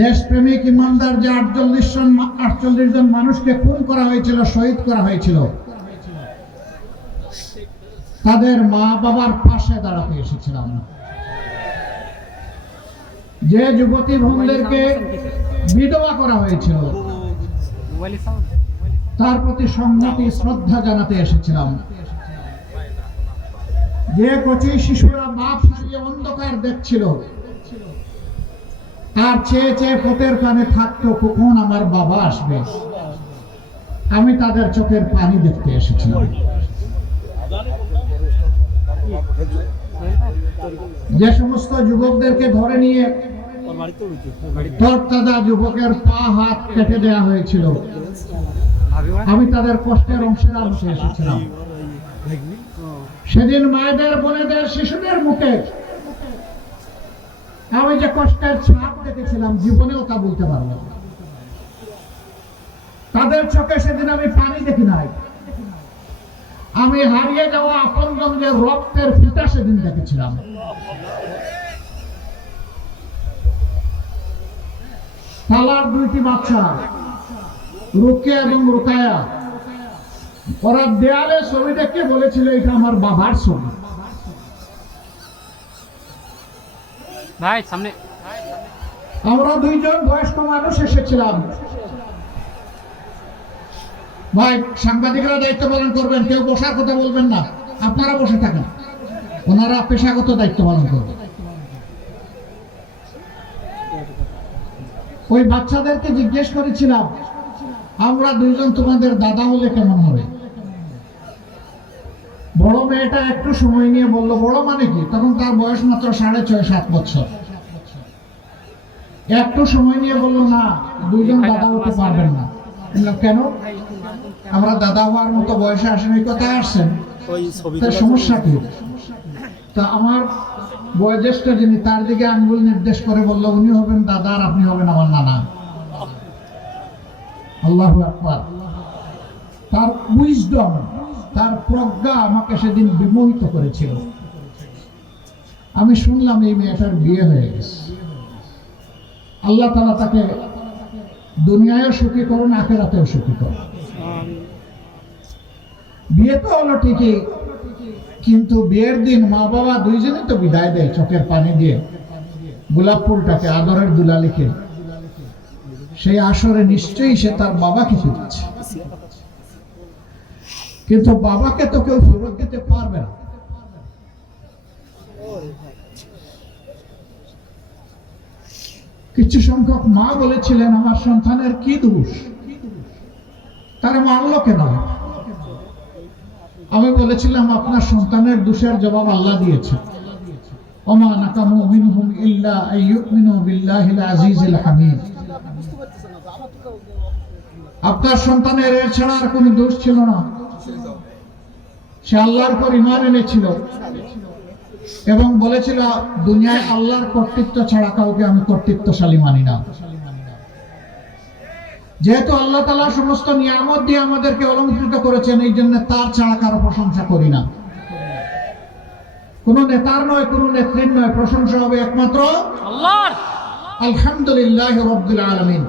দেশপ্রেমিক ইমানদার যে 48 জন মানুষকে খুন করা হয়েছিল, শহীদ করা হয়েছিল, তাদের মা বাবার পাশে দাঁড়াতে এসেছিলাম। যে যুবতী বোনদেরকে বিধবা করা হয়েছিল, তার প্রতি সংহতি শ্রদ্ধা জানাতে এসেছিলাম। যে কচি শিশুরা বাপ হারিয়ে অন্ধকার দেখছিল আর চেয়ে চেয়ে পথের পানে থাকতো কখন আমার বাবা আসবে, আমি তাদের চোখের পানি দেখতে এসেছিলাম। যে সমস্ত যুবকদেরকে ধরে নিয়ে তরতাজা যুবকের পা হাত কেটে দেওয়া হয়েছিল, আমি তাদের কষ্টের অংশীদার হতে এসেছিলাম। সেদিন মায়েদের, বোনেদের, শিশুদের মুখে আমি যে কষ্টের ছাপ দেখেছিলাম, জীবনেও তা বলতে পারবো না। তাদের চোখে সেদিন আমি পানি দেখি নাই, আমি হারিয়ে যাওয়া আপনজনদের রক্তের ফিতা সেদিন দেখেছিলাম। তালার 2টি বাচ্চা, রুকিয়া এবং রুকায়া, ওরা দেয়ালে ছবি দেখে বলেছিল এটা আমার বাবার ছবি। ভাই সামনে আমরা 2 জন বয়স্ক মানুষ এসেছিলাম। ভাই, সাংবাদিকরা দায়িত্ব পালন করবেন, কেউ বসার কথা বলবেন না, আপনারা বসে থাকেন, ওনারা পেশাগত দায়িত্ব পালন করবেন। ওই বাচ্চাদেরকে জিজ্ঞেস করেছিলাম, আমরা 2 জন তোমাদের দাদা হলে কেমন হবে? বড় মেয়েটা একটু সময় নিয়ে বলল, বড় মানে কি? তখন তার বয়স মাত্র 6.5-7 বছর। একটু সময় নিয়ে বলল, না, 2 জন দাদা হতে পারবেন না। কেন? আমরা দাদা হওয়ার মতো বয়সে আসেন, কোথায় আসছেন, সমস্যা কি? তা আমার বয়োজ্যেষ্ঠ যিনি, তার দিকে আঙ্গুল নির্দেশ করে বলল, উনি হবেন দাদা আর আপনি হবেন আমার নানা। আল্লাহু আকবার। তার উইজডম, তার প্রজ্ঞা আমাকে সেদিন বিমোহিত করেছিল। আমি শুনলাম এই মেয়েটার বিয়ে হয়ে গেছে। আল্লাহ তাআলা তাকে দুনিয়ায়ও সুখী করুন, আখিরাতেও সুখী করুন। বিয়ে তো হলো ঠিকই, কিন্তু বিয়ের দিন মা বাবা 2 জনই তো বিদায় দেয় চোখের পানি দিয়ে, গোলাপ ফুলটাকে আদরের দুলা লিখে। সেই আসরে নিশ্চয়ই সে তার বাবাকে ফিরছে, কিন্তু বাবাকে তো কেউ ফেরত দিতে পারবে না। কিছু সংখ্যক মা বলেছিলেন, আমার সন্তানের কি দোষ, তারা মানলো কেন? আমি বলেছিলাম, আপনার সন্তানের দোষের জবাব আল্লাহ দিয়েছে। ওমা নাকামু মিনহুম ইল্লা আইয়ুমিনু বিল্লাহিল আজিজিল হামিদ। আপনার সন্তানের এর ছাড়া আর কোনো দোষ ছিল না। সে আল্লাহর উপর ঈমান এনেছিল এবং বলেছিল, দুনিয়ায় আল্লাহর কর্তৃত্ব ছাড়া কাউকে আমি কর্তৃত্বশালী মানি না। যেহেতু আল্লাহ তাআলা সমস্ত নিয়ামত দিয়ে আমাদেরকে অলংকৃত করেছেন, এই জন্য তার ছাড়া কারো প্রশংসা করি না। কোন নেতার নয়, কোন নেত্রীর নয়, প্রশংসা হবে একমাত্র আল্লাহর। আলহামদুলিল্লাহি রাব্বিল আলামিন।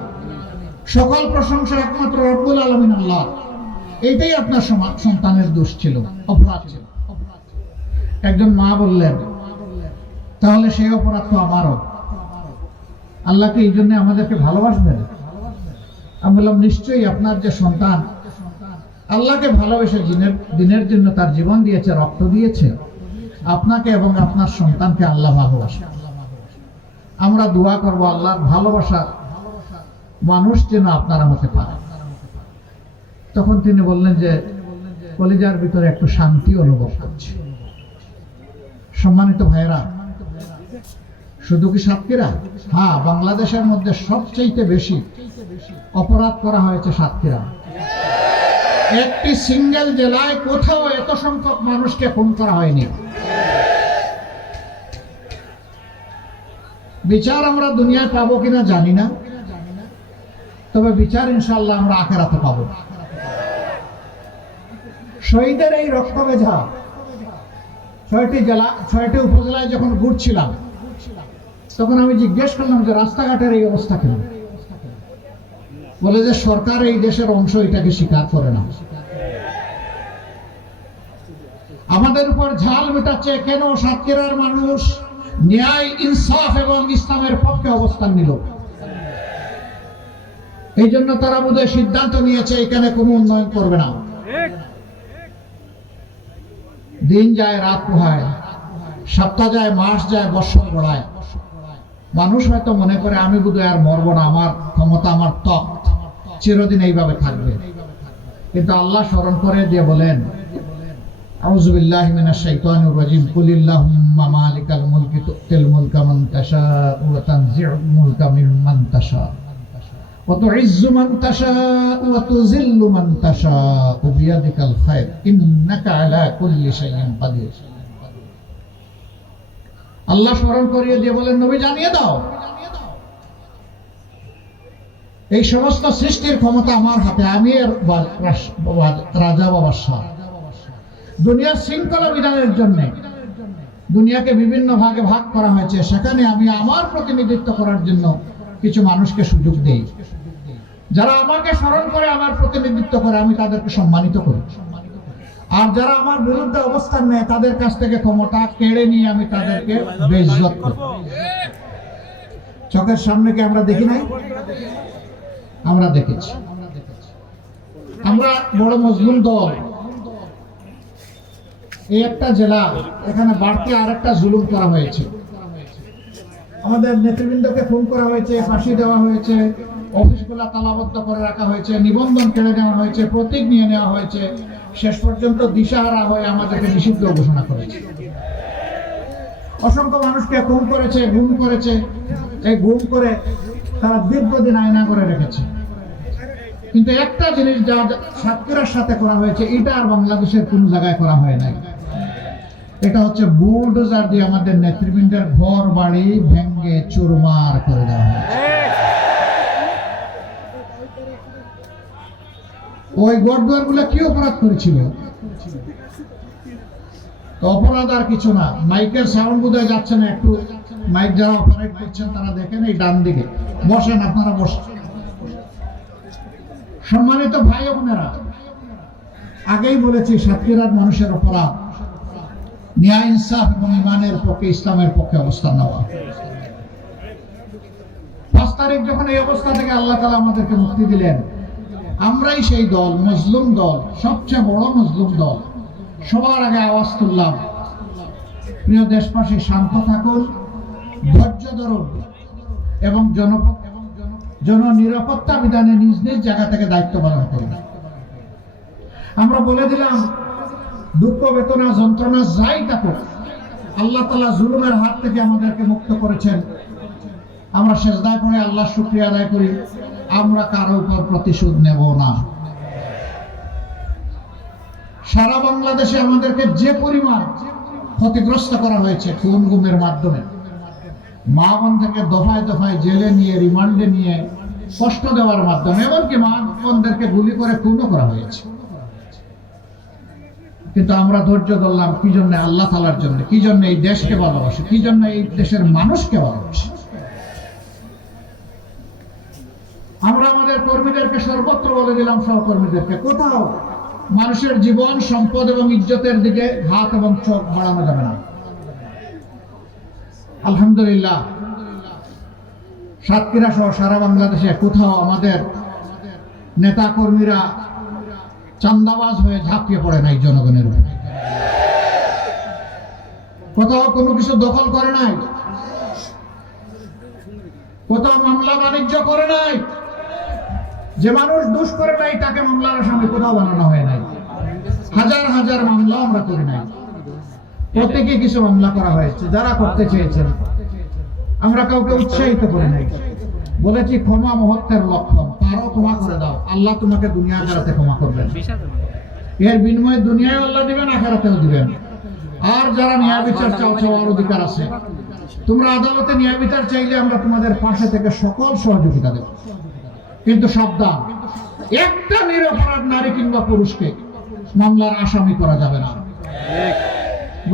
সকল প্রশংসা একমাত্র রব্বুল আলামিন আল্লাহ। এইটাই আপনার সন্তানের দোষ ছিল, অপরাধ ছিল। একজন মা বললেন, তাহলে সেই অপরাধ তো আমারও, আল্লাহকে এই জন্য আমাদেরকে ভালোবাসবেন? আমি বললাম, নিশ্চয়ই আপনার যে সন্তান আল্লাহকে ভালোবেসে দিনের জন্য তার জীবন দিয়েছে, রক্ত দিয়েছে, আপনাকে এবং আপনার সন্তানকে আল্লাহ ভালোবাসে। আমরা দোয়া করব আল্লাহর ভালোবাসা মানুষ যেন আপনারা হতে পারে। তখন তিনি বললেন যে কলিজার ভিতরে একটু শান্তি অনুভব করছি। সম্মানিত ভাইয়েরা, শুধু কি সাতক্ষীরা? হ্যাঁ, বাংলাদেশের মধ্যে সবচেয়ে বেশি অপরাধ করা হয়েছে সাতক্ষীরা। একটি সিঙ্গেল জেলায় কোথাও এত সংখ্যক মানুষকে খুন করা হয়নি। বিচার আমরা দুনিয়ায় পাবো কিনা জানি না, তবে বিচার ইনশাআল্লাহ আমরা আখিরাতে পাবো। শহীদের এই রক্ত ভেজা 6টি উপজেলায় যখন ঘুরছিলাম, তখন আমি জিজ্ঞেস করলাম যে রাস্তাঘাটের এই অবস্থা কেন? বলে যে সরকার এই দেশের অংশ, এটাকে স্বীকার করে না। আমাদের উপর ঝাল মেটাচ্ছে। কেন? সাতক্ষীরার মানুষ ন্যায়, ইনসাফ এবং ইসলামের পক্ষে অবস্থান নিল। এই জন্য তারা বোধহয় সিদ্ধান্ত নিয়েছে এখানে কোনো উন্নয়ন করবে না। দিন যায়, রাত পোহায়, সপ্তাহ যায়, মাস যায়, বৎসর গড়ায়। মানুষ হয়তো মনে করে আমি বোধহয় আর মরবো না, আমার ক্ষমতা, আমার তখ্ত চিরদিন এইভাবে থাকবে। কিন্তু আল্লাহ স্মরণ করে দিয়ে বলেন, আউযু বিল্লাহি মিনাশ শাইতানির রাজিম, কুলিল্লাহুম্মা মালিকাল মুলকি তুতিল মুলকা মান তাশাউ ওয়া তানজিউল মুলকা মিম্মান তাশাউ ওয়া তুইজ্জু মান তাশাউ ওয়া তুযিল্লু মান তাশাউ বিয়াদিকাল খায়র ইন্নাকা আলা কুল্লি শাইইন কাদির। আল্লাহ স্মরণ করিয়ে দিয়ে বলেন, নবী জানিয়ে দাও, এই সমস্ত সৃষ্টির ক্ষমতা আমার হাতে। আমি এর রাজা বা বাদশা। দুনিয়ার শৃঙ্খলা বিধানের জন্য দুনিয়াকে বিভিন্ন ভাগে ভাগ করা হয়েছে। সেখানে আমি আমার প্রতিনিধিত্ব করার জন্য কিছু মানুষকে সুযোগ দেই। যারা আমাকে স্মরণ করে, আমার প্রতিনিধিত্ব করে, আমি তাদেরকে সম্মানিত করি। আর যারা আমার বিরুদ্ধে অবস্থান নেয়, তাদের কাছ থেকে ক্ষমতা কেড়ে নিয়ে আমি তাদেরকে বেইজ্জত করি। চোখের সামনে কি আমরা দেখি নাই? আমরা দেখেছি। আমরা বড় মজলুম দল। এই একটা জেলা, এখানে বাড়তি আর একটা জুলুম করা হয়েছে। আমাদের নেতৃবৃন্দকে ফোন করা হয়েছে, ফাঁসি দেওয়া হয়েছে, অফিসগুলো তালাবদ্ধ করে রাখা হয়েছে, নিবন্ধন কেড়ে নেওয়া হয়েছে, প্রতীক নিয়ে নেওয়া হয়েছে, শেষ পর্যন্ত দিশাহারা হয়ে আমাদেরকে নিষিদ্ধ ঘোষণা করেছে। অসংখ্য মানুষকে খুন করেছে, গুম করেছে। এই গুম করে তারা দীর্ঘদিন আয়না করে রেখেছে। কিন্তু একটা জিনিস যা সাতক্ষীরার সাথে করা হয়েছে, এটা আর বাংলাদেশের কোন জায়গায় করা হয় নাই। এটা হচ্ছে বুলডোজার দিয়ে আমাদের নেতৃবৃন্দের ঘর বাড়ি ভেঙে চুরমার করে দেওয়া হয়েছে। ওই গড়দুয়ার গুলো কি অপরাধ করেছিল? অপরাধ আর কিছু না। মাইকের সাউন্ড বোধহয় যাচ্ছে না, একটু মাইক যারা অপারেট করছেন তারা দেখেন, এই ডান দিকে বসেন, আপনারা বসেন। সম্মানিত ভাই ও বোনেরা, আগেই বলেছি সাতক্ষীরার মানুষের অপরাধ ন্যায়, ইনসাফ এবং ইমানের পক্ষে, ইসলামের পক্ষে অবস্থান নেওয়া। 5 তারিখ যখন এই অবস্থা থেকে আল্লাহ তাআলা আমাদেরকে মুক্তি দিলেন, আমরাই সেই দল, মজলুম দল, সবচেয়ে বড় মজলুম দল। সবার আগে আওয়াজ তুললাম, প্রিয় দেশবাসী, শান্ত থাকুন, ধৈর্য ধরুন এবং জননিরাপত্তা বিধানে নিজ নিজ জায়গা থেকে দায়িত্ব পালন করুন। আমরা বলে দিলাম, দুঃখ, বেদনা, যন্ত্রণা যাই থাকুক, আল্লাহ তাআলা জুলুমের হাত থেকে আমাদেরকে মুক্ত করেছেন। আমরা সেজদায় পড়ে আল্লাহর শুকরিয়া আদায় করি। আমরা কারো উপর প্রতিশোধ নেব না। সারা বাংলাদেশে আমাদেরকে যে পরিমাণ ক্ষতিগ্রস্ত করা হয়েছে খুন গুমের মাধ্যমে, মা বোনদেরকে দফায় দফায় জেলে নিয়ে, রিমান্ডে নিয়ে কষ্ট দেওয়ার মাধ্যমে, এমনকি মা বোনদেরকে গুলি করে খুনও করা হয়েছে। কিন্তু আমরা ধৈর্য ধরলাম। কি জন্য? আল্লাহ তাআলার জন্য। কি জন্য? এই দেশকে ভালোবাসে। কি জন্য? এই দেশের মানুষকে ভালোবাসে। আমরা আমাদের কর্মীদেরকে সর্বত্র বলে দিলাম, সহকর্মীদেরকে, কোথাও মানুষের জীবন, সম্পদ এবং ইজ্জতের দিকে হাত এবং চোখ বাড়ানো যাবে না। আলহামদুলিল্লাহ, সাতক্ষীরা সহ সারা বাংলাদেশে কোথাও আমাদের নেতা কর্মীরা চান্দাবাজ হয়ে ঝাঁপিয়ে পড়ে নাই জনগণের উপর। কোথাও কোনো কিছু দখল করে নাই, কোথাও মামলা বাণিজ্য করে নাই। যে মানুষ দোষ করে নাই তাকে মামলার আসামি কোথাও বানানো হয় নাই। হাজার হাজার মামলা আমরা করি নাই, প্রত্যেকে কিছু মামলা করা হয়েছে যারা করতে চেয়েছেন। আমরা কাউকে উৎসাহিত করে নাই, বলেছি ক্ষমা মহত্বের লক্ষণ, তারও ক্ষমা করে দাও, আল্লাহ তোমাকে দুনিয়া আখিরাতে ক্ষমা করবেন। এর বিনিময়ে দুনিয়ায় আল্লাহ দিবেন, আখিরাতেও দিবেন। আর যারা ন্যায় বিচার চাও, চাওয়ার অধিকার আছে। তোমরা আদালতে ন্যায় বিচার চাইলে আমরা তোমাদের পাশে থেকে সকল সহযোগিতা দেব। কিন্তু সাবধান, একটা নিরপরাধ নারী কিংবা পুরুষকে মামলার আসামি করা যাবে না।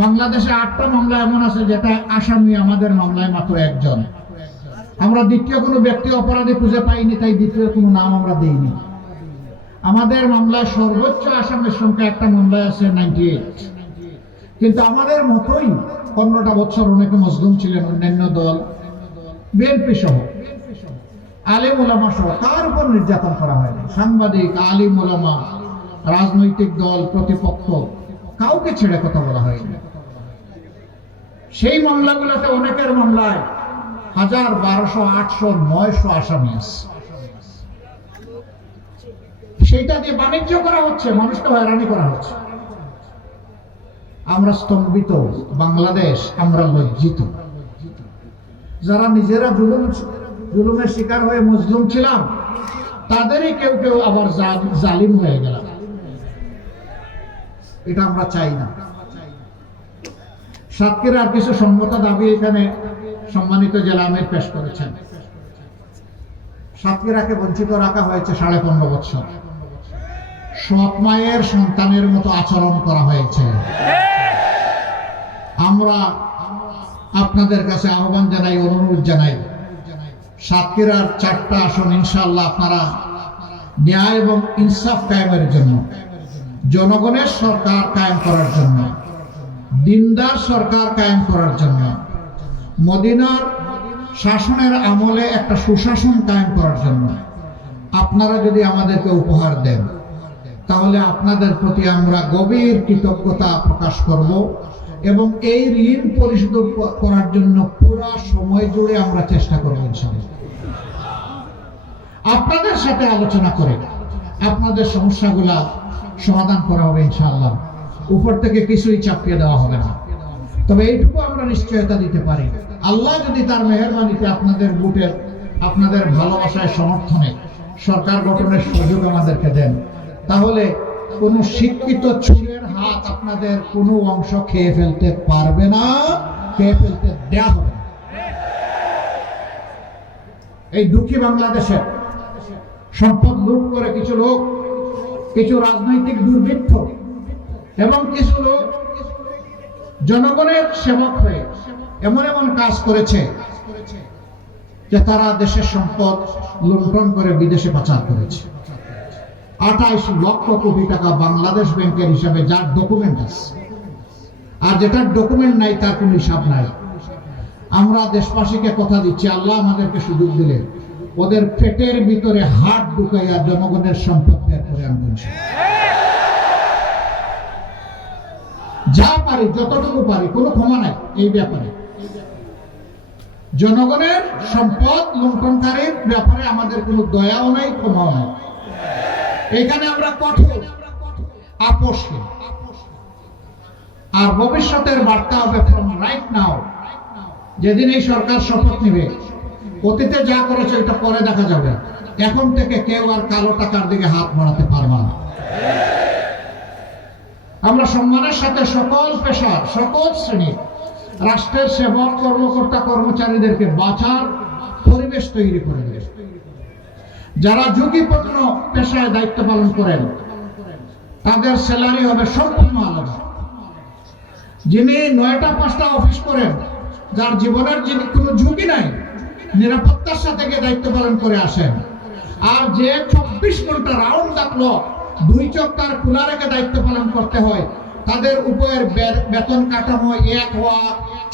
বাংলাদেশে 8টা মামলা এমন আছে যেটা আসামি আমাদের মামলায় মাত্র একজন। আমরা দ্বিতীয় কোনো ব্যক্তি অপরাধী খুঁজে পাইনি, তাই দ্বিতীয় কোনো নাম আমরা দেইনি। আমাদের মামলায় সর্বোচ্চ আসামির সংখ্যা একটা মামলায় আছে 98। কিন্তু আমাদের মতোই 15টা বছর অনেকে মজলুম ছিলেন, অন্যান্য দল, বিএনপি সহ, আলেম ওলামা সহ, তার উপর নির্যাতন করা হয়নি। সাংবাদিক, আলিম ওলামা, রাজনৈতিক দল, প্রতিপক্ষ, কাউকে ছেড়ে কথা বলা হয়নি। সেই মামলাগুলোতে অনেকের মামলায় 1000, 1200, 800, 900 আসামি আছে। সেইটা দিয়ে বাণিজ্য করা হচ্ছে, মানুষকে হয়রানি করা হচ্ছে। আমরা স্তম্ভিত, বাংলাদেশ, আমরা লজ্জিত। যারা নিজেরা জুলুমের শিকার হয়ে মজলুম ছিলাম, তাদেরই কেউ কেউ আবার জালিম হয়ে গেল। এটা আমরা চাই না। সাতক্ষীরার কিছু সম্মত দাবি এখানে সম্মানিত জেলা আমির পেশ করেছেন। সাতক্ষীরাকে বঞ্চিত রাখা হয়েছে 15.5 বছর। সৎ মায়ের সন্তানের মতো আচরণ করা হয়েছে। আমরা আপনাদের কাছে আহ্বান জানাই, অনুরোধ জানাই, সাতক্ষীরার 4টা আসন ইনশাআল্লাহ আপনারা ন্যায় এবং ইনসাফ কায়েমের জন্য, জনগণের সরকার কায়েম করার জন্য, দিনদার সরকার কায়েম করার জন্য, মদিনার শাসনের আমলে একটা সুশাসন কায়েম করার জন্য আপনারা যদি আমাদেরকে উপহার দেন, তাহলে আপনাদের প্রতি আমরা গভীর কৃতজ্ঞতা প্রকাশ করব এবং এই ঋণ পরিশোধ করার জন্য পুরো সময় জুড়ে আমরা চেষ্টা করব ইনশাআল্লাহ। আপনাদের সাথে আলোচনা করে আপনাদের সমস্যাগুলা সমাধান করা হবে ইনশাআল্লাহ। উপর থেকে কিছুই চাপিয়ে দেওয়া হবে না। তবে এইটুকু আমরা নিশ্চয়তা দিতে পারি, আল্লাহ যদি তার মেহেরবানিতে আপনাদের ভোটের, আপনাদের ভালোবাসায়, সমর্থনে সরকার গঠনের সুযোগ আমাদেরকে দেন, তাহলে কোন শিক্ষিত চোরের হাত আপনাদের কোনো অংশ খেয়ে ফেলতে পারবে না, খেয়ে ফেলতে দেয়া হবে না। এই দুঃখী বাংলাদেশে সম্পদ লুট করে কিছু লোক, কিছু রাজনৈতিক দুর্বৃত্ত এবং কিছু লোক জনগণের সেবক হয়ে এমন এমন কাজ করেছে যে তারা দেশের সম্পদ লুণ্ঠন করে বিদেশে পাচার করেছে। 28 লক্ষ কোটি টাকা বাংলাদেশ ব্যাংকের হিসাবে, যার ডকুমেন্ট আছে, আর যেটার ডকুমেন্ট নাই তার কোনো হিসাব নাই। আমরা দেশবাসীকে কথা দিচ্ছি, আল্লাহ আমাদেরকে সুযোগ দিলে ওদের পেটের ভিতরে হাত ঢুকাইয়া জনগণের সম্পদ বের করে আনবো। যা পারি, যতটুকু পারি, কোনো ক্ষমা নাই এই ব্যাপারে। জনগণের সম্পদ লুণ্ঠনকারীর ব্যাপারে আমাদের কোনো দয়াও নাই, ক্ষমাও নাই। এখানে আমরা কঠোর, আপোষহীন। আর ভবিষ্যতের বার্তা হবে ফ্রম রাইট নাও, যেদিন এই সরকার শপথ নেবে, অতীতে যা করেছে এটা পরে দেখা যাবে, এখন থেকে কেউ আর কালো টাকার দিকে হাত বাড়াতে পারবে না। আমরা সম্মানের সাথে সকল পেশার, সকল শ্রেণীর রাষ্ট্রের সেবক, কর্মকর্তা, কর্মচারীদেরকে বাঁচার পরিবেশ তৈরি করে দেবে। যারা ঝুঁকিপূর্ণ পেশায় দায়িত্ব পালন করেন তাদের স্যালারি হবে সম্পূর্ণ আলাদা। যিনি 9টা 5টা অফিস করেন, যার জীবনের কোনো ঝুঁকি নাই, নিরাপত্তার সাথে গিয়ে দায়িত্ব পালন করে আসেন, আর যে 24 ঘন্টা রাউন্ড থাকলো 2 চোখ তার খোলা রেখে দায়িত্ব পালন করতে হয়, তাদের উপরের বেতন কাঠামো এক হওয়া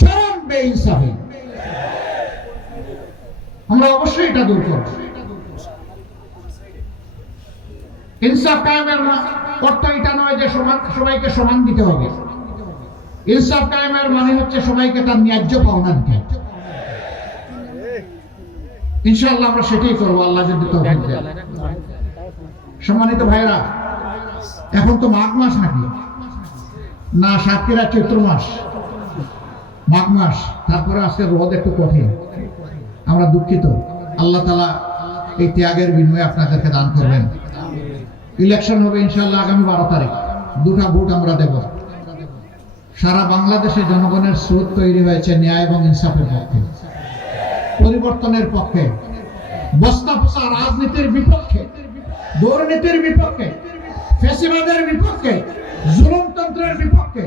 চরম বেইনসাফি। আমরা অবশ্যই এটা দূর করব। ইনসাফ কায়েমের অর্থ এটা নয় যে সবাইকে সমান দিতে হবে। ইনসাফ কায়েমের মানে হচ্ছে সবাইকে তার ন্যায্য পাওনা দিতে হবে। ইনশাআল্লাহ আমরা সেটাই করবো, আল্লাহ যদি তৌফিক দেন। সম্মানিত ভাইরা, এখন তো মাঘ মাস নাকি না, সাতক্ষীরা চৈত্র মাস, মাঘ মাস, তারপরে আজকে রোদ একটু কঠিন। আমরা দুঃখিত। আল্লাহ তাআলা এই ত্যাগের বিনিময়ে আপনাদেরকে দান করবেন। ইলেকশন হবে ইনশাআল্লাহ আগামী 12 তারিখ। 2টা ভোট আমরা দেব। সারা বাংলাদেশে জনগণের স্রোত তৈরি হয়েছে ন্যায় এবং ইনসাফের পক্ষে, পরিবর্তনের পক্ষে, বস্তা পোষা রাজনীতির বিপক্ষে, দুর্নীতির বিপক্ষে, ফ্যাসিবাদের বিপক্ষে, জুলুমতন্ত্রের বিপক্ষে।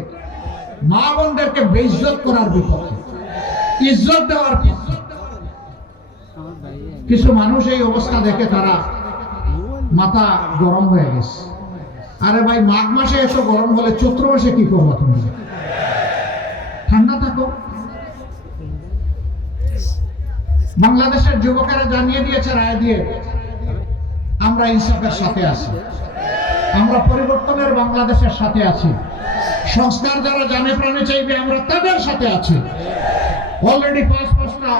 মা বোনদেরকে বেইজ্জত করার বিপক্ষে, ইজ্জত দেওয়ার পক্ষে। কিছু মানুষ এই অবস্থা দেখে তারা মাথা গরম হয়ে গেছে। আরে ভাই, মাঘ মাসে এত গরম হলে চৈত্র মাসে কি করবো? তুমি ঠান্ডা থাকো। বাংলাদেশের যুবকেরা জানিয়ে দিয়েছে রায় দিয়ে, আমরা ইনসাফের সাথে আছি, আমরা পরিবর্তনের বাংলাদেশের সাথে আছি, সংস্কার যারা জানে প্রাণে চাইবে আমরা তাদের সাথে আছি। অলরেডি 5টা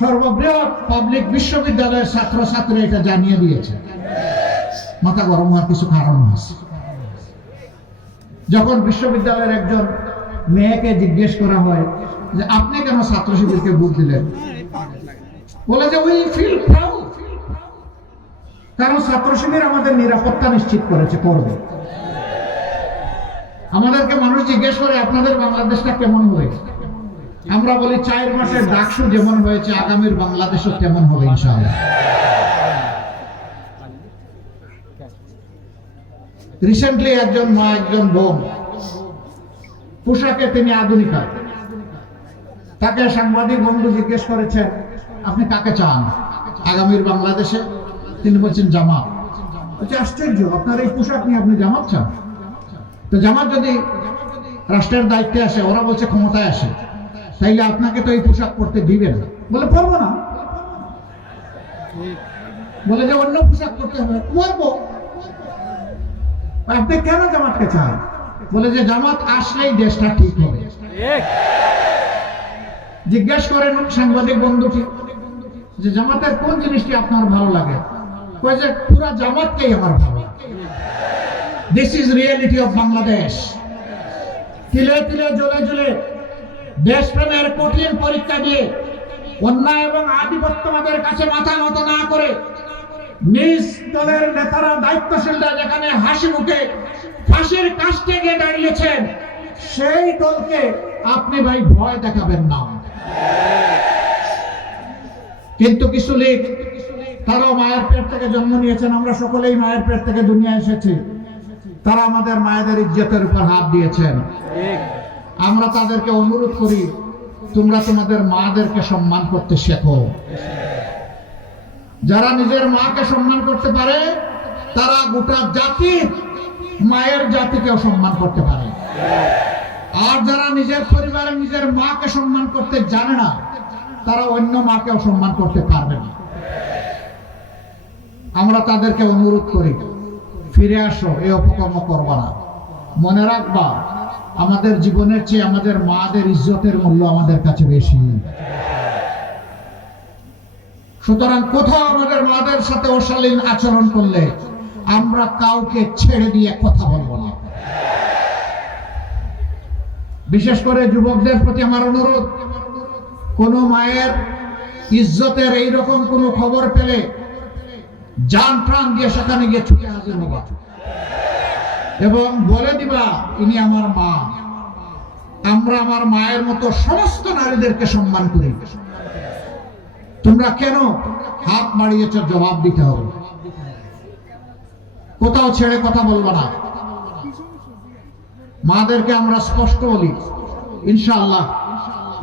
সর্ববৃহৎ পাবলিক বিশ্ববিদ্যালয়ের ছাত্রছাত্রী এটা জানিয়ে দিয়েছে। মাথা গরম হওয়ার কিছু কারণ আছে। যখন বিশ্ববিদ্যালয়ের একজন মেয়েকে জিজ্ঞেস করা হয় যে আপনি কেন ছাত্র শিবিরকে ভোট দিলেন, বলে যে উই ফিল প্রাউড, কারণ ছাত্র শিবির আমাদের নিরাপত্তা নিশ্চিত করেছে, করবে। আমাদেরকে মানুষ জিজ্ঞেস করে আপনাদের বাংলাদেশটা কেমন হয়েছে, আমরা বলি 4 মাসের ডাকসু যেমন হয়েছে আগামীর বাংলাদেশও তেমন হবে ইনশাআল্লাহ। রিসেন্টলি একজন মা, একজন বোন, পোশাকে তিনি আধুনিকা, তাকে সাংবাদিক বন্ধু জিজ্ঞেস করেছেন আপনি কাকে চান আগামীর বাংলাদেশে? তিনি বলছেন জামাত। বলছে আশ্চর্য, আপনার এই পোশাক নিয়ে আপনি জামাত চান? তো জামাত যদি রাষ্ট্রের দায়িত্বে আসে, ওরা বলছে ক্ষমতায় আসে, তাইলে আপনাকে তো এই পোশাক পরতে দিবে না। বলে পরবো না। বলে যে অন্য পোশাক পরতে হবে, পরবো। আপনি কেন জামাতকে চান? বলে যে জামাত আসলেই দেশটা ঠিক হবে। জিজ্ঞেস করেন সাংবাদিক বন্ধুটি যে জামাতের কোন জিনিসটি আপনার ভালো লাগে? কয় যে পুরা জামাতকেই আমার ভালো লাগে। This is reality of Bangladesh. তিলে তিলে জ্বলে জ্বলে দেশপ্রেমের কঠিন পরীক্ষা দিয়ে অন্যায় এবং আধিপত্যবাদের কাছে মাথা নত না করে নিজ দলের নেতারা, দায়িত্বশীলরা যেখানে হাসি মুখে ফাঁসির কাস্টে গিয়ে দাঁড়িয়েছেন, সেই দলকে আপনি ভাই ভয় দেখাবেন না। কিন্তু কিছু লোক, তারাও মায়ের পেট থেকে জন্ম নিয়েছেন, আমরা সকলেই মায়ের পেট থেকে দুনিয়া এসেছি, তারা আমাদের মায়েদের ইজ্জতের উপর হাত দিয়েছেন। আমরা তাদেরকে অনুরোধ করি, তোমরা তোমাদের মাদেরকে সম্মান করতে শেখো। যারা নিজের মাকে সম্মান করতে পারে তারা গোটা জাতি, মায়ের জাতিকেও সম্মান করতে পারে। আর যারা নিজের পরিবারে নিজের মাকে সম্মান করতে জানে না, তারা অন্য মাকেও সম্মান করতে পারবে না। আমরা তাদেরকে অনুরোধ করি, ফিরে আসো, এই অপকর্ম করবা না। মনে রাখবা, আমাদের জীবনের চেয়ে আমাদের মাদের ইজ্জতের মূল্য আমাদের কাছে বেশি। সুতরাং কোথাও আমাদের মাদের সাথে অশালীন আচরণ করলে আমরা কাউকে ছেড়ে দিয়ে কথা বলবো না। বিশেষ করে যুবকদের প্রতি আমার অনুরোধ, কোন মায়ের ইজ্জতের এইরকম কোন খবর পেলে জান প্রাণ দিয়ে সেখানে গিয়ে ছুটে হাজির হবা এবং বলে দিবা ইনি আমার মা। আমরা আমার মায়ের মতো সমস্ত নারীদেরকে সম্মান করি। তোমরা কেন হাত বাড়িয়েছ, জবাব দিতে হবে। কোথাও ছেড়ে কথা বলবো না। মাদেরকে আমরা স্পষ্ট বলি, ইনশাআল্লাহ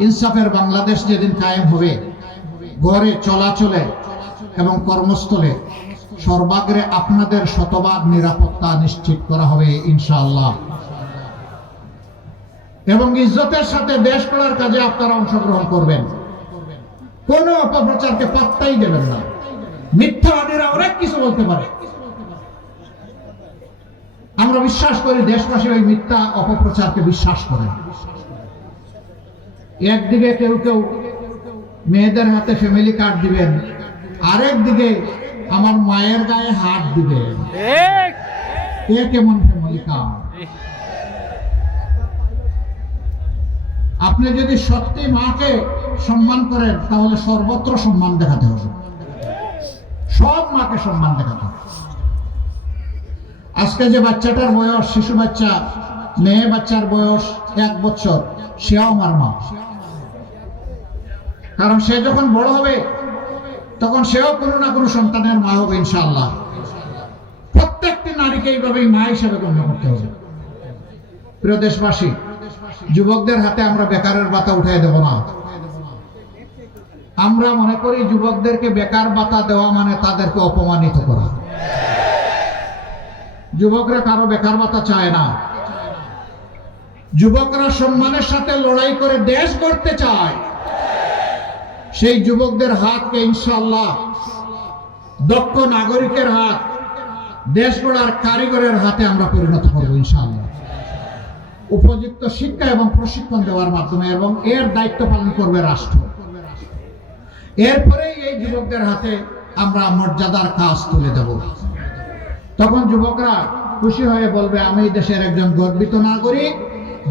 ইনসাফের বাংলাদেশ যেদিন কায়েম হবে, ঘরে, চলাচলে এবং কর্মস্থলে সর্বাগ্রে আপনাদের শতভাগ নিরাপত্তা নিশ্চিত করা হবে ইনশাআল্লাহ। এবং ইজ্জতের সাথে দেশ করার কাজে আপনারা অংশগ্রহণ করবেন। কোন অপপ্রচারকে পাত্তাই দেবেন না। মিথ্যাবাদীরা অনেক কিছু বলতে পারে, আমরা বিশ্বাস করি দেশবাসী ওই মিথ্যা অপপ্রচারকে বিশ্বাস করেন। একদিকে কেউ কেউ মেয়েদের হাতে ফ্যামিলি কার্ড দিবেন, আরেক দিকে আমার মায়ের গায়ে হাত দিবেন। এ কেমন ফ্যামিলি কার্ড? আপনি যদি সত্যি মাকে সম্মান করেন তাহলে সর্বত্র সম্মান দেখাতে হবে, সব মাকে সম্মান দেখাতে হবে। আজকে যে বাচ্চাটার বয়স, শিশু বাচ্চা, মেয়ে বাচ্চার বয়স 1 বছর, সেও আমার মা। কারণ সে যখন বড় হবে তখন সেও কোনো না কোনো সন্তানের মা হবে ইনশাআল্লাহ। প্রত্যেকটি নারীকে এইভাবেই মা হিসেবে গণ্য করতে হবে। প্রিয় দেশবাসী, যুবকদের হাতে আমরা বেকারের ভাতা উঠাই দেব না। আমরা মনে করি যুবকদেরকে বেকার ভাতা দেওয়া মানে তাদেরকে অপমানিত করা। যুবকরা কারো বেকার ভাতা চায় না। যুবকরা সম্মানের সাথে লড়াই করে দেশ গড়তে চায়। সেই যুবকদের হাতকে ইনশাআল্লাহ দক্ষ নাগরিকের হাত, দেশ গড়ার কারিগরের হাতে আমরা পরিণত করব ইনশাআল্লাহ। উপযুক্ত শিক্ষা এবং প্রশিক্ষণ দেওয়ার মাধ্যমে, এবং এর দায়িত্ব পালন করবে রাষ্ট্র। এরপরে এই যুবকদের হাতে আমরা মর্যাদার কাজ তুলে দেব। তখন যুবকরা খুশি হয়ে বলবে, আমি দেশের একজন গর্বিত নাগরিক,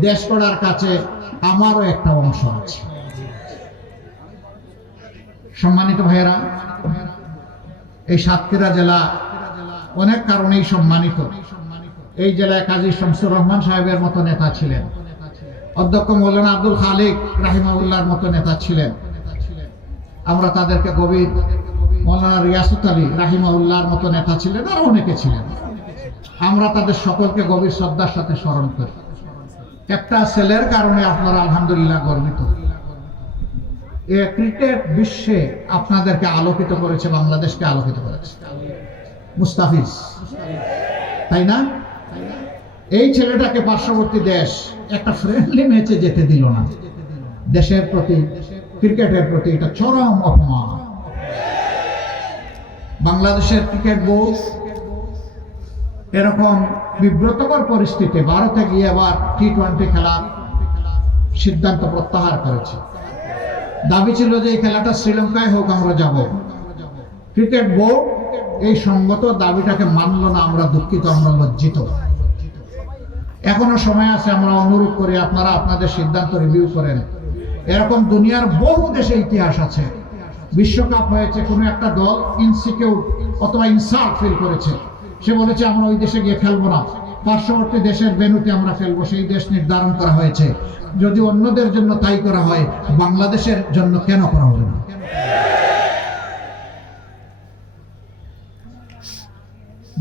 দেশ গড়ার কাছে আমারও একটা অংশ আছে। সম্মানিত ভাইয়েরা, এই সাতক্ষীরা জেলা অনেক কারণেই সম্মানিত। এই জেলায় কাজী শামসুর রহমান সাহেবের মতো নেতা ছিলেন, অধ্যক্ষ মৌলানা আব্দুল খালিক রাহিমাহুল্লাহর মতো নেতা ছিলেন। আমরা তাদেরকে গভীর, মৌলানা রিয়াসত আলী রাহিমাহুল্লাহর মতো নেতা ছিলেন, আরো অনেকে ছিলেন। আমরা তাদের সকলকে গভীর শ্রদ্ধার সাথে স্মরণ করি। একটা ছেলের কারণে আপনারা আলহামদুলিল্লাহ গর্বিত। এ ক্রিকেট বিশ্বে আপনাদেরকে আলোকিত করেছে, বাংলাদেশকে আলোকিত করেছে মুস্তাফিজ, তাই না? এই ছেলেটাকে পার্শ্ববর্তী দেশ একটা ফ্রেন্ডলি ম্যাচে যেতে দিল না। দেশের প্রতি, ক্রিকেটের প্রতি এটা চরম অপমান। বাংলাদেশের ক্রিকেট বোর্ড এরকম বিব্রতকর পরিস্থিতি ভারতে গিয়ে আবার টি-20 খেলার সিদ্ধান্ত প্রত্যাহার করেছে। দাবি ছিল যে এই খেলাটা শ্রীলঙ্কায় হোক, আমরা যাব। ক্রিকেট বোর্ড এই সঙ্গত দাবিটাকে মানল না। আমরা দুঃখিত, আমরা লজ্জিত। এখনো সময় আছে, আমরা অনুরোধ করি আপনারা আপনাদের সিদ্ধান্ত রিভিউ করেন। এরকম দুনিয়ার বহু দেশে ইতিহাস আছে, বিশ্বকাপ হয়েছে, কোনো একটা দল ইনসিকিউর অথবা ইনসাল্ট ফিল করেছে, সে বলেছে আমরা ওই দেশে গিয়ে খেলবো না, পার্শ্ববর্তী দেশের ভেন্যুতে আমরা খেলবো। সেই দেশ নির্ধারণ করা হয়েছে। যদি অন্যদের জন্য তাই করা হয়, বাংলাদেশের জন্য কেন করা হবে না?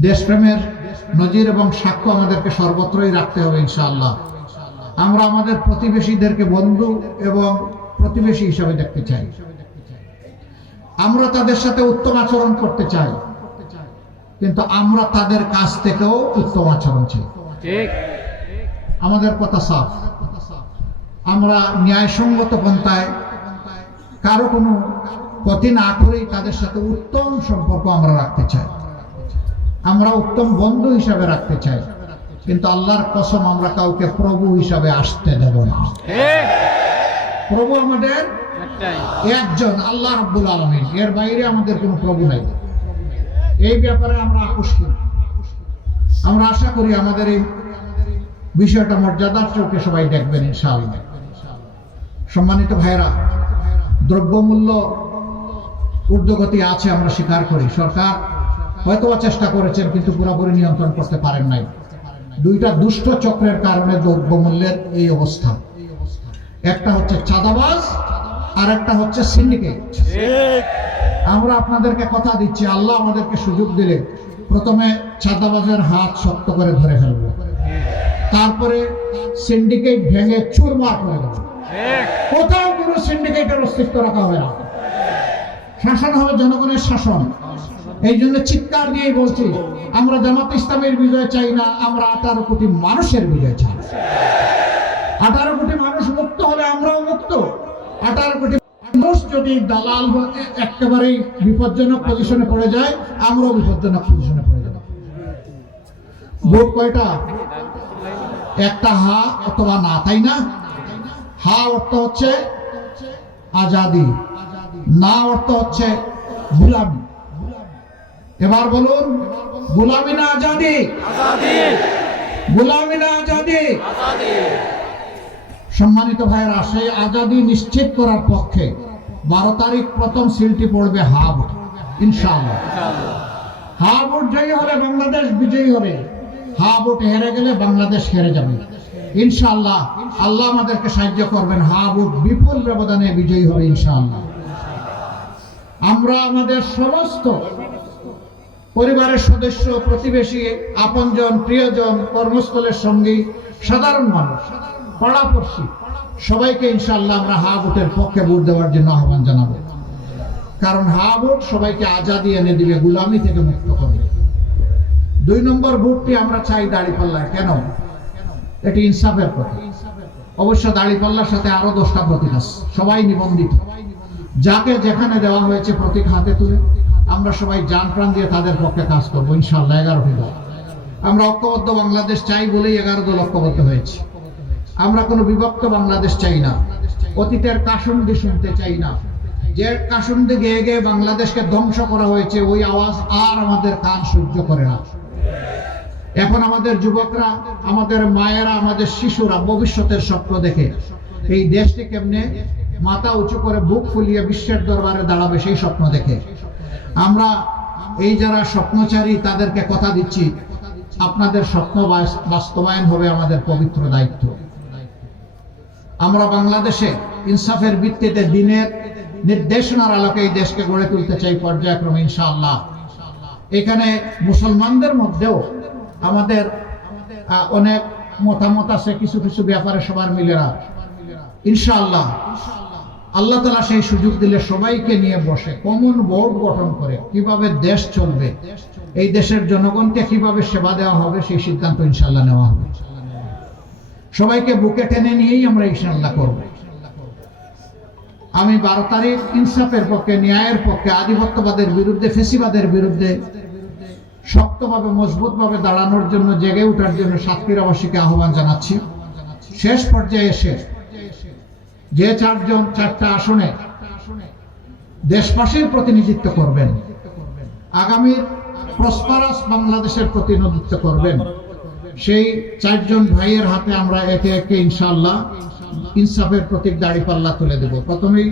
দেশপ্রেমের নজির এবং সাক্ষ্য আমাদেরকে সর্বত্রই রাখতে হবে ইনশাআল্লাহ। আমরা আমাদের প্রতিবেশীদেরকে বন্ধু এবং প্রতিবেশী হিসাবে দেখতে চাই। আমরা তাদের সাথে উত্তম আচরণ করতে চাই, কিন্তু আমরা তাদের কাছ থেকেও উত্তম আচরণ চাই। আমাদের কথা সাফ। আমরা ন্যায়সঙ্গত পন্থায় কারো কোনো ক্ষতি না করেই তাদের সাথে উত্তম সম্পর্ক আমরা রাখতে চাই। আমরা উত্তম বন্ধু হিসাবে রাখতে চাই, কিন্তু আল্লাহর কসম আমরা কাউকে প্রভু হিসাবে আসতে দেব না। প্রভু আমাদের একজন, আল্লাহ রাব্বুল আলামিন। এর বাইরে আমাদের কোনো প্রভু নাই। এই ব্যাপারে আমরা আকস্মিক। আমরা আশা করি আমাদের এই বিষয়টা মর্যাদার চোখে সবাই দেখবেন ইনশাআল্লাহ। সম্মানিত ভাইরা, দ্রব্যমূল্য ঊর্ধ্বগতি আছে, আমরা স্বীকার করি। সরকার হয়তো চেষ্টা করেছেন, কিন্তু পুরোপুরি নিয়ন্ত্রণ করতে পারেন নাই। দুইটা দুষ্ট চক্রের কারণে দ্রব্যমূল্যের এই অবস্থা। একটা হচ্ছে চাঁদাবাজ, আর একটা হচ্ছে সিন্ডিকেট। আমরা আপনাদেরকে কথা দিচ্ছি, আল্লাহ আমাদেরকে সুযোগ দিলে প্রথমে চাঁদাবাজের হাত শক্ত করে ধরে ফেলবো, তারপরে সিন্ডিকেট ভেঙে চুরমার করে দেবো। কোথাও কোনো সিন্ডিকেটের অস্তিত্ব রাখা হবে না। শাসন হবে জনগণের শাসন। এই জন্য চিৎকার দিয়েই বলছি, আমরা জামাত ইসলামের বিজয় চাই না, আমরা 18 কোটি মানুষের বিজয় চাই। 18 কোটি মানুষ মুক্ত হলে আমরাও মুক্ত। 18 কোটি মানুষ যদি দালাল একেবারেই বিপজ্জনক পজিশনে পড়ে যায়, আমরাও বিপজ্জনক পজিশনে পড়ে যাব। ভোট কয়টা? একটা, হা অথবা না, তাই না? হা অর্থ হচ্ছে আজাদি, না অর্থ হচ্ছে গোলামি। এবার বলুন, গোলামি না আজাদি? গোলামি না আজাদি? সম্মানিত ভাইয়েরা, সেই আজাদি নিশ্চিত করার পক্ষে 12 তারিখ প্রথম সিলটি পড়বে হা ভোট ইনশাআল্লাহ। হা ভোট জয়ী হলে বাংলাদেশ বিজয়ী হবে, হা ভোট হেরে গেলে বাংলাদেশ হেরে যাবে ইনশাআল্লাহ। আল্লাহ আমাদেরকে সাহায্য করবেন, হা ভোট বিপুল ব্যবধানে বিজয়ী হবে ইনশাআল্লাহ। আমরা আমাদের সমস্ত পরিবারের সদস্য, প্রতিবেশী, আপনজন, প্রিয়জন, কর্মস্থলের সঙ্গী, সাধারণ মানুষ পাড়াপড়শি সবাইকে ইনশাআল্লাহ আমরা হা ভোটের পক্ষে ভোট দেওয়ার জন্য আহ্বান জানাবো। কারণ হা ভোট সবাইকে আজাদি এনে দিবে, গোলামি থেকে মুক্ত করবে। 2 নম্বর ভোটটি আমরা চাই দাঁড়িপাল্লায়। কেন? এটি ইনসাফের প্রতীক। অবশ্য দাঁড়িপাল্লার সাথে আরো 10টা প্রতীক আছে, সবাই নিবন্ধিত। যাকে যেখানে দেওয়া হয়েছে প্রতীক হাতে তুলে আমরা সবাই জান প্রাণ দিয়ে তাদের পক্ষে কাজ করবো ইনশাআল্লাহ। 11টি দল আমরা ঐক্যবদ্ধ বাংলাদেশ চাই বলেই 11 দল ঐক্যবদ্ধ হয়েছে। আমরা কোনো বিভক্ত বাংলাদেশ চাই না, অতীতের কাসুন্দি শুনতে চাই না। যে কাসুন্দি গেয়ে গেয়ে বাংলাদেশকে ধ্বংস করা হয়েছে ওই আওয়াজ আর আমাদের কান সহ্য করে না। এখন আমাদের যুবকরা, আমাদের মায়েরা, আমাদের শিশুরা ভবিষ্যতের স্বপ্ন দেখে এই দেশকে কেমনে মাথা উঁচু করে বুক ফুলিয়ে বিশ্বের দরবারে দাঁড়াবে সেই স্বপ্ন দেখে। আমরা এই যারা স্বপ্নচারী তাদেরকে কথা দিচ্ছি, আপনাদের স্বপ্ন বাস্তবায়ন হবে আমাদের পবিত্র দায়িত্ব। আমরা বাংলাদেশে ইনসাফের ভিত্তিতে দিনের নির্দেশনার আলোকে এই দেশকে গড়ে তুলতে চাই পর্যায়ক্রমে ইনশাআল্লাহ। এখানে মুসলমানদের মধ্যেও আমাদের অনেক মতামত আছে, কিছু কিছু ব্যাপারে সবার মিলেরা ইনশাআল্লাহ আল্লাহ তাআলা সেই সুযোগ দিলে সবাইকে নিয়ে বসে কমন বোর্ড গঠন করে কিভাবে দেশ চলবে, এই দেশের জনগণকে কিভাবে সেবা দেওয়া হবে সেই সিদ্ধান্ত ইনশাআল্লাহ নেওয়া হবে। সবাইকে বুকে টেনে নিয়েই আমরা ইনশাআল্লাহ করব। আমি 12 তারিখ ইনসাফের পক্ষে, ন্যায়ের পক্ষে, আধিপত্যবাদের বিরুদ্ধে, ফেসিবাদের বিরুদ্ধে শক্তভাবে মজবুতভাবে দাঁড়ানোর জন্য, জেগে ওঠার জন্য সাতক্ষীরাবাসীকে আহ্বান জানাচ্ছি। শেষ পর্যায়ে এসে যে 4টা আসনে দেশবাসীর প্রতিনিধিত্ব করবেন, আগামীর প্রসপারাস বাংলাদেশের প্রতিনিধিত্ব করবেন, সেই 4 জন ভাইয়ের হাতে আমরা একে একে ইনশাআল্লাহ ইনসাফের প্রতীক দাঁড়িপাল্লা তুলে দেব। প্রথমেই